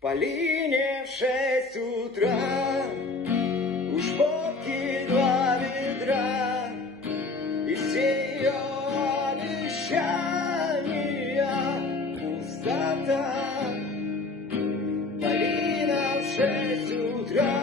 Полине в 6 утра уж водки 2 ведра, и все ее обещания пустота. Полина в 6 утра